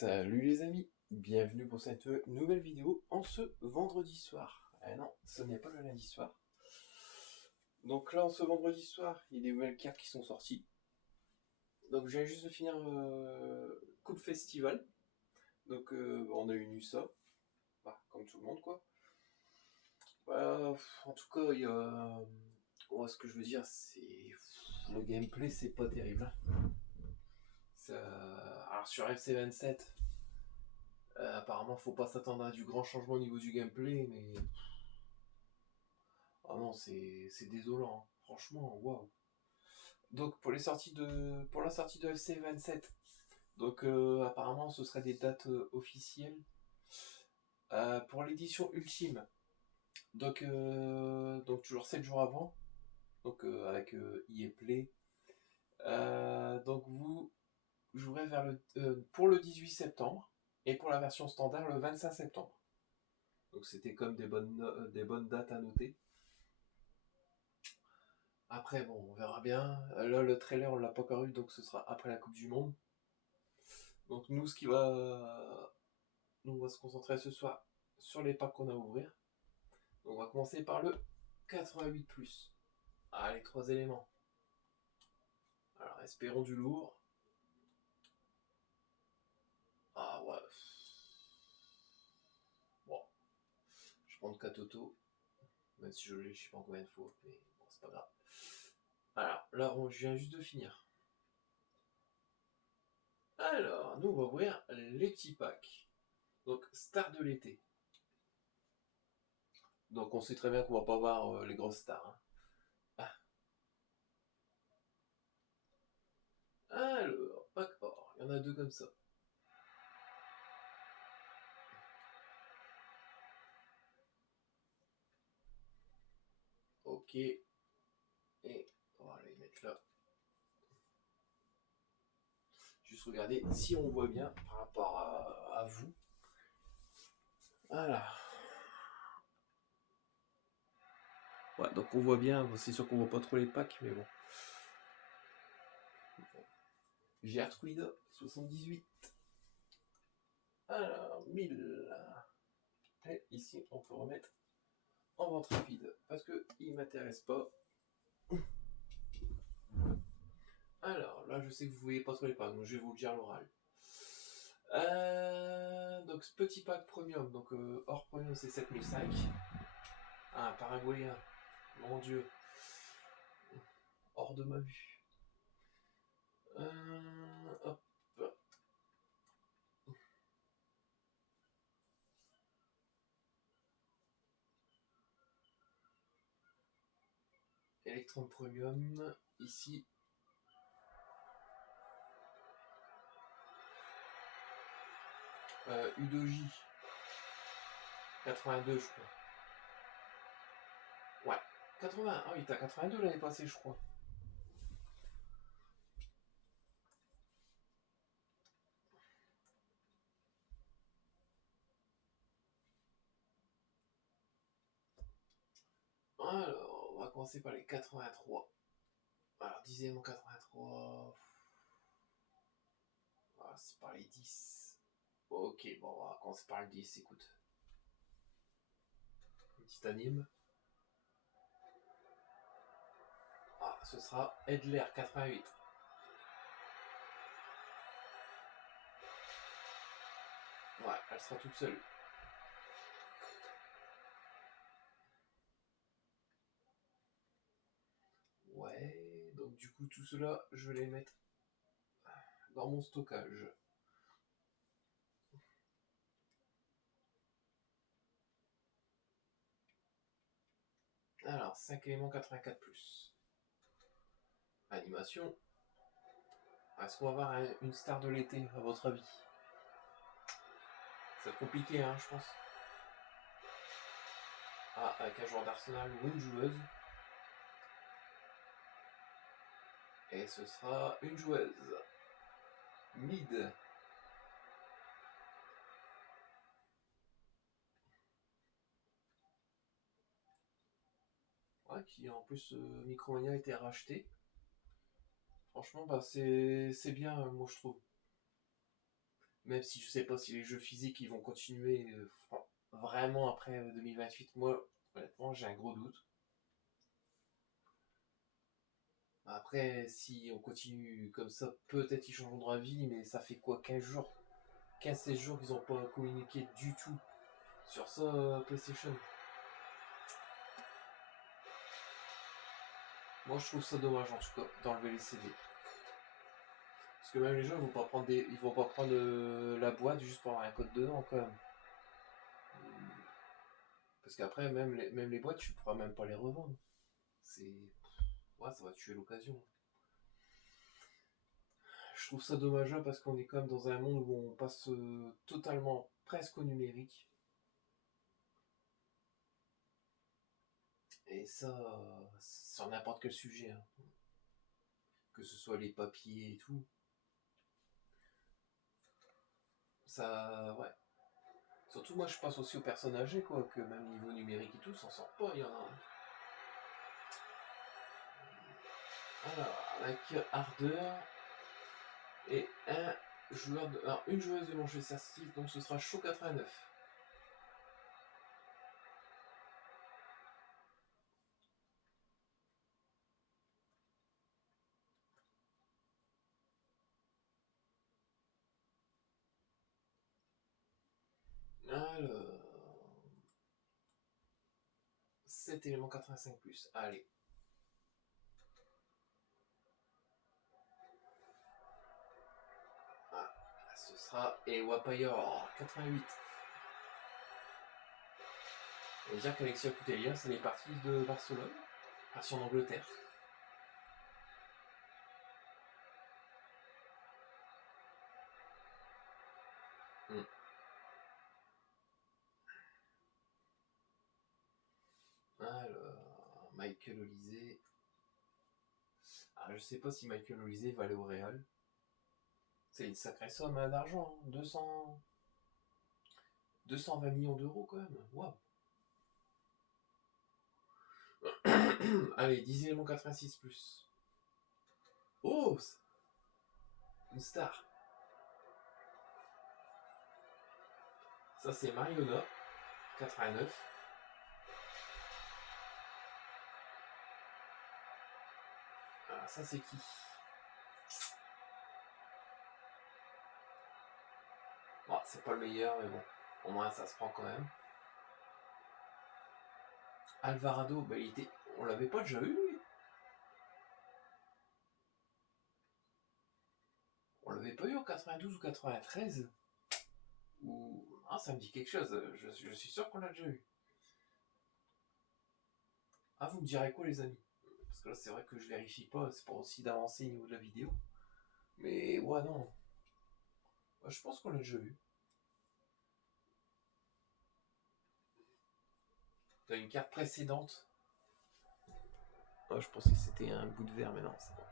Salut les amis, bienvenue pour cette nouvelle vidéo en ce vendredi soir. Ah non, ce n'est pas le lundi soir. Donc là, en ce vendredi soir, il y a des nouvelles cartes qui sont sorties. Donc je viens juste de finir Coupe Festival. Donc on a eu Nusa, bah, comme tout le monde quoi. En tout cas, il y a... ce que je veux dire, c'est... Le gameplay, c'est pas terrible. Alors sur FC27... apparemment, faut pas s'attendre à du grand changement au niveau du gameplay, mais ah non, c'est désolant, hein. Franchement, waouh. Donc pour la sortie de FC27, donc apparemment ce serait des dates officielles pour l'édition ultime. Donc toujours 7 jours avant, donc avec EA Play. Donc vous jouerez pour le 18 septembre et pour la version standard le 25 septembre. Donc c'était comme des bonnes dates à noter. Après, bon, on verra bien. Là, le trailer, on l'a pas encore eu, donc ce sera après la Coupe du Monde. Donc nous, nous, on va se concentrer ce soir sur les packs qu'on a à ouvrir. Donc on va commencer par le 88+. Ah, les 3 éléments. Alors, espérons du lourd. Ah, ouais. Bon, je prends Katoto. Même si je l'ai, je sais pas en combien de fois, mais bon, c'est pas grave. Alors, là, je viens juste de finir. Alors, nous, on va ouvrir les petits packs. Donc, star de l'été. Donc, on sait très bien qu'on va pas voir les grosses stars, hein. Alors, pack or, il y en a 2 comme ça. Ok. Et on va les mettre là. Juste regarder si on voit bien par rapport à vous. Voilà. Ouais, donc on voit bien. C'est sûr qu'on voit pas trop les packs, mais bon. Gertrude, 78. Alors, 1000. Et ici, on peut remettre en vente rapide. Parce que il m'intéresse pas. Alors, là, je sais que vous voyez pas trop les packs, donc je vais vous le dire à l'oral. Donc, ce petit pack premium, donc hors premium, c'est 7005. Ah, paraguayen. Mon dieu. Hors de ma vue. Hop. Electron Premium. Ici. Udoji. 82, je crois. Ouais. 80. Ah oui, t'as 82 l'année passée, je crois. Alors, on va commencer par les 83. Alors, dixième 83. Voilà, c'est par les 10. Ok, bon, on va commencer par le 10, écoute. Une petite anime. Ah, ce sera Edler 88. Ouais, elle sera toute seule. Ouais, donc du coup, tout cela, je vais les mettre dans mon stockage. Alors, 5 éléments 84+. Animation. Est-ce qu'on va avoir une star de l'été, à votre avis? Ça va être compliqué, hein, je pense. Ah, avec un joueur d'Arsenal ou une joueuse. Et ce sera une joueuse. Mid. Ouais, qui en plus Micromania a été racheté. Franchement, bah c'est bien, moi je trouve. Même si je sais pas si les jeux physiques ils vont continuer vraiment après 2028, moi honnêtement j'ai un gros doute. Après, si on continue comme ça, peut-être ils changeront d'avis, mais ça fait quoi, 15 jours 15-16 jours qu'ils n'ont pas communiqué du tout sur ça, PlayStation. Moi je trouve ça dommage en tout cas, d'enlever les CD. Parce que même les gens ils vont pas prendre la boîte juste pour avoir un code dedans quand même. Parce qu'après même les boîtes tu pourras même pas les revendre. C'est. Ouais, ça va tuer l'occasion. Je trouve ça dommageable parce qu'on est quand même dans un monde où on passe totalement presque au numérique. Et ça, sur n'importe quel sujet, hein. Que ce soit les papiers et tout. Ça, ouais. Surtout moi je pense aussi aux personnes âgées quoi, que même niveau numérique et tout, s'en sort pas, il y en a. Alors, avec ardeur et une joueuse de Manchester City, donc ce sera Shaw 89. Alors, 7 éléments 85 plus. Allez. Ah, ce sera Ewapayor 88. On va dire qu'Alexia Putellas, elle est partie de Barcelone, partie en Angleterre. Hmm. Alors, Michael Olysée. Ah, je sais pas si Michael Olysée va aller au Real. C'est une sacrée somme d'argent, hein. 220 millions d'euros quand même. Waouh. Allez, 10 éléments 86 plus. Oh, une star. Ça c'est Mariona, 89. Ah, ça c'est qui? Bon, c'est pas le meilleur, mais bon, au moins ça se prend quand même. Alvarado, bah, on l'avait pas déjà eu lui. On l'avait pas eu en 92 ou 93. Ou. Ah, ça me dit quelque chose, je suis sûr qu'on l'a déjà eu. Ah, vous me direz quoi les amis? Parce que là c'est vrai que je vérifie pas, c'est pour aussi d'avancer au niveau de la vidéo. Mais ouais non. Ouais, je pense qu'on l'a déjà eu. T'as une carte précédente. Oh, je pensais que c'était un bout de verre, mais non, c'est bon.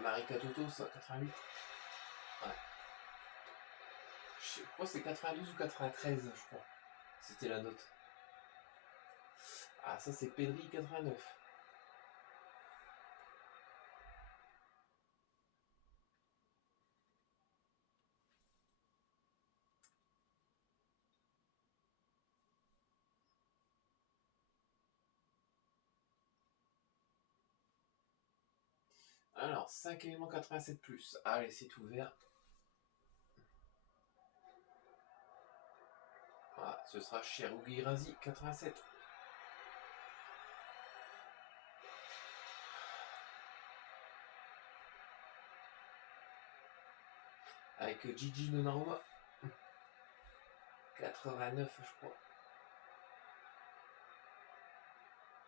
Marika Toto, ça, 88. Ouais. Je crois que c'est 92 ou 93, je crois. C'était la note. Ah, ça c'est Pedri 89. Alors, 5 éléments 87 plus. Allez, c'est ouvert. Voilà, ce sera Cherou Guirazi 87. Avec Gigi Donnarumma 89, je crois.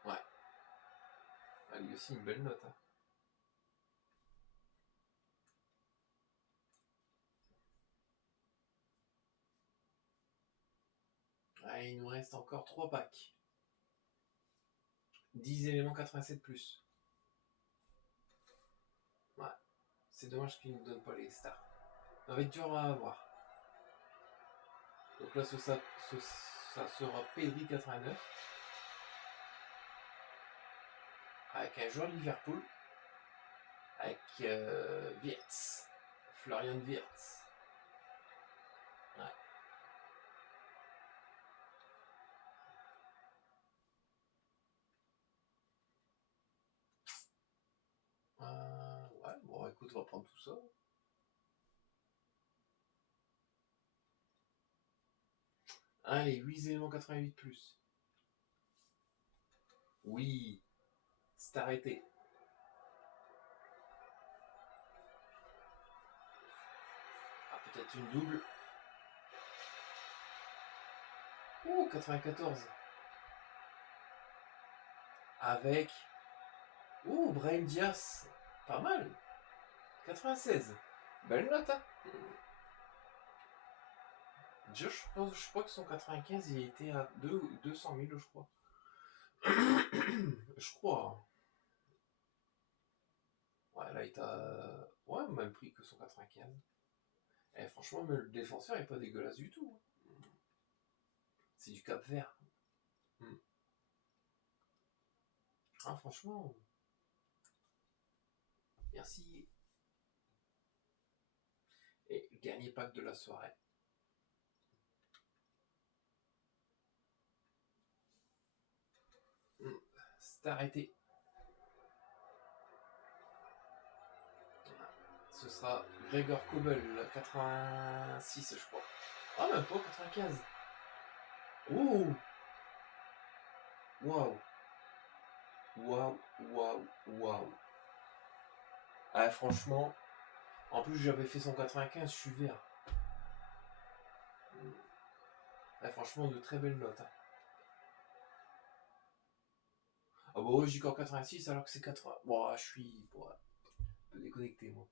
Ouais. Ah, lui aussi une belle note. Hein. Ah, il nous reste encore 3 packs. 10 éléments 87 plus. Ouais. C'est dommage qu'ils ne nous donnent pas les stars. Ça va être dur à avoir. Donc là, ça sera Pedri 89. Avec un joueur de Liverpool. Avec Wirtz. Florian Wirtz. Ouais. Ouais, bon écoute, on va prendre tout ça. Allez, 8 éléments 88 plus. Oui, c'est arrêté. Ah, peut-être une double. Oh, 94. Avec. Oh, Brahim Diaz. Pas mal. 96. Belle note, hein. Déjà, je crois que son 95, il était à 200 000, je crois. Je crois. Ouais, là, il t'a. Ouais, même prix que son 95. Et franchement, le défenseur est pas dégueulasse du tout. C'est du Cap Vert. Ah, franchement. Merci. Et dernier pack de la soirée. C'est arrêté. Ce sera Gregor Kobel, 86, je crois. Ah, même pas 95. Ouh. Waouh. Waouh, waouh, waouh. Ah, franchement, en plus j'avais fait son 95, je suis vert. Ah, franchement, de très belles notes. Hein. Ah bah ouais, j'ai qu'en 86 alors que c'est 80. Bon, je suis un peu déconnecté, moi.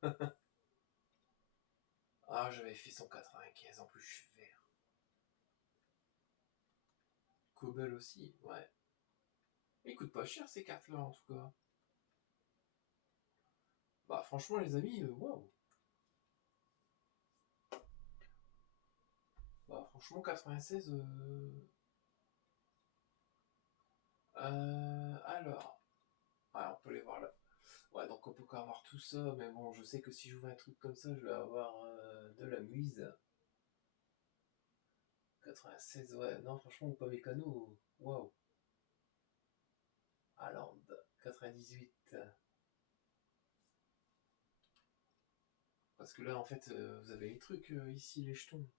Ah, j'avais fait son 95, en plus je suis vert. Kobel aussi, ouais. Il coûte pas cher ces cartes-là, en tout cas. Bah, franchement, les amis, waouh. Bah, franchement, 96. Alors, on peut les voir là. Ouais, donc on peut encore avoir tout ça, mais bon, je sais que si j'ouvre un truc comme ça, je vais avoir de la muise. 96, ouais, non, franchement, pas mécano, waouh. Haaland, 98. Parce que là, en fait, vous avez les trucs ici, les jetons.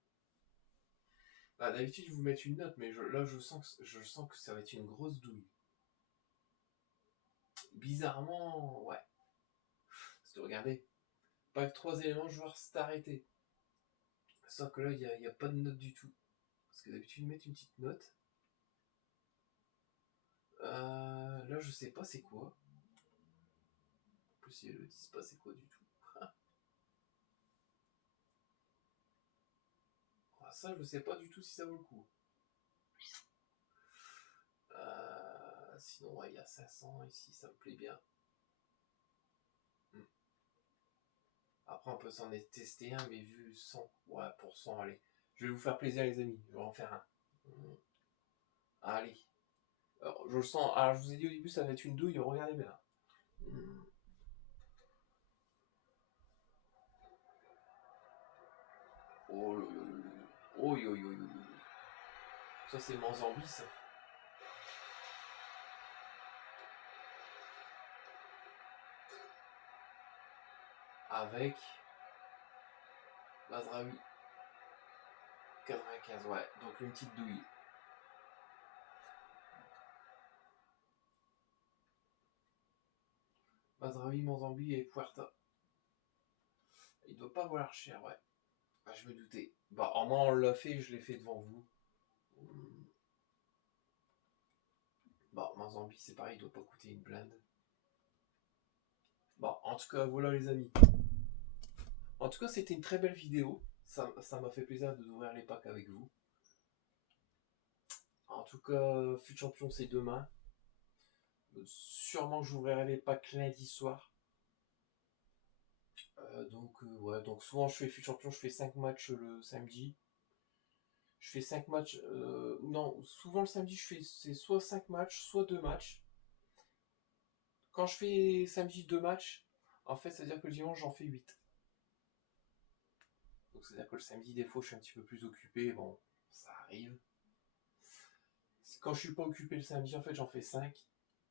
Bah, d'habitude, ils vous mettent une note, mais là, je sens que ça va être une grosse douille. Bizarrement, ouais. Parce que regardez, pas que 3 éléments, joueur c'est arrêté. Sauf que là, il n'y a pas de note du tout. Parce que d'habitude, ils mettent une petite note. Là, je sais pas c'est quoi. En plus, ils ne disent pas c'est quoi du tout. Ça, je sais pas du tout si ça vaut le coup. Sinon, ouais, il y a 500 ici, ça me plaît bien. Après, on peut s'en tester un, mais vu 100, ouais, pour 100, allez. Je vais vous faire plaisir, les amis. Je vais en faire un. Allez. Alors, je le sens. Alors, je vous ai dit au début, ça va être une douille. Regardez bien. Oh, oh, yo, yo, yo. Ça, c'est Manzambi, ça. Avec Mazraoui. 95, ouais. Donc, une petite douille. Mazraoui, Manzambi et Puerta. Il doit pas valoir cher, ouais. Ah, je me doutais. Bah, au moins, on l'a fait, je l'ai fait devant vous. Bah, Mazambi, c'est pareil, il doit pas coûter une blinde. Bon, en tout cas, voilà les amis. En tout cas, c'était une très belle vidéo. Ça m'a fait plaisir d'ouvrir les packs avec vous. En tout cas, Fut Champion, c'est demain. Sûrement que j'ouvrirai les packs lundi soir. Ouais, donc souvent je fais Fut Champion, je fais 5 matchs le samedi. Je fais 5 matchs. Non, souvent le samedi, c'est soit 5 matchs, soit 2 matchs. Quand je fais samedi 2 matchs, en fait, ça veut dire que le dimanche, j'en fais 8. Donc c'est-à-dire que le samedi, des fois, je suis un petit peu plus occupé. Bon, ça arrive. Quand je suis pas occupé le samedi, en fait, j'en fais 5.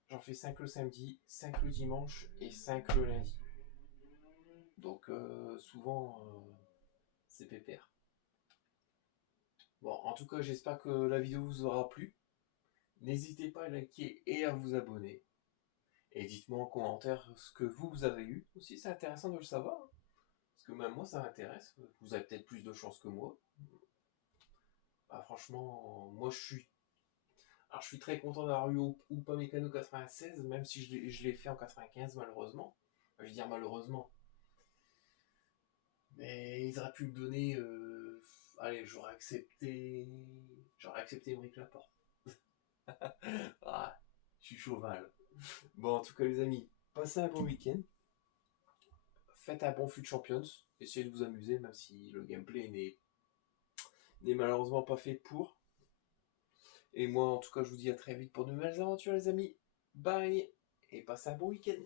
J'en fais 5 le samedi, 5 le dimanche et 5 le lundi. Donc souvent, c'est pépère. Bon, en tout cas, j'espère que la vidéo vous aura plu. N'hésitez pas à liker et à vous abonner. Et dites-moi en commentaire ce que vous avez eu. Aussi, c'est intéressant de le savoir. Parce que même moi, ça m'intéresse. Vous avez peut-être plus de chance que moi. Bah, franchement, moi, je suis très content d'avoir eu Oupa Mécano 96, même si je l'ai fait en 95, malheureusement. Je veux dire malheureusement. Mais ils auraient pu me donner... Allez, j'aurais accepté... J'aurais accepté Émeric Laporte. Ah, je suis chauvin, là. Bon, en tout cas, les amis, passez un bon week-end. Faites un bon fut Champions. Essayez de vous amuser, même si le gameplay n'est malheureusement pas fait pour. Et moi, en tout cas, je vous dis à très vite pour de nouvelles aventures, les amis. Bye et passez un bon week-end.